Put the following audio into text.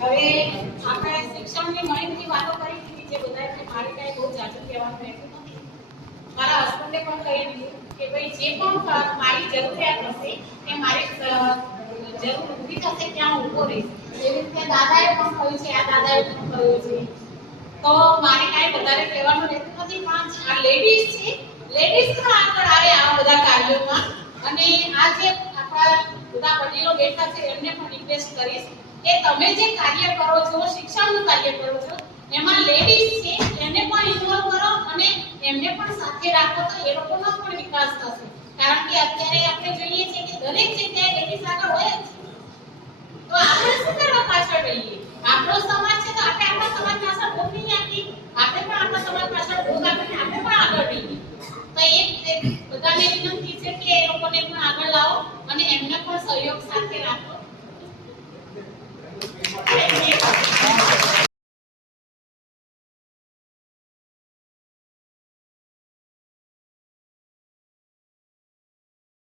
હવે આપણે શિક્ષણની ઘણી બધી વાતો કરી દીધી જે બધા કે મારે કાંઈ બહુ જાજુ કહેવાનું રહેતું નથી. મારા હસબન્ડે પણ કહી દીધું કે ભાઈ જે પણ મારી જરૂરિયાત હશે કે મારી જરૂર ઊભી થશે ત્યાં હું ઊભો રહીશ. એવી રીતે દાદાએ પણ કહ્યું છે, આ દાદાએ પણ કહ્યું છે. તો મારે કાંઈ વધારે કહેવાનું રહેતું નથી, પણ આ લેડીઝ છે, લેડીઝ પણ આગળ આવે આ બધા કાર્યોમાં. અને આ જે આપણા બધા વડીલો બેઠા છે એમને પણ રિક્વેસ્ટ કરીશ કે તમે જે કાર્ય કરો છો, શિક્ષણનું કાર્ય કરો છો, એમાં લેડીઝ છે એને પણ ઇન્વોલ્વ કરો અને એમને પણ સાથે રાખો તો એ લોકોનો પણ વિકાસ થશે. કારણ કે અત્યારે આપણે જોઈએ છે કે દરેક જગ્યાએ લેડીઝ આગળ હોય જ છે. તો આપણે શું કરવા પાછળ રહીએ? આપણો સમાજ છે તો આપણે આપણા સમાજ પાછળ ભોગ નહીં આપી, આપણે પણ આપણા સમાજ પાછળ ભોગ આપીને આપણે પણ આગળ રહીએ. તો એક બધાને વિનંતી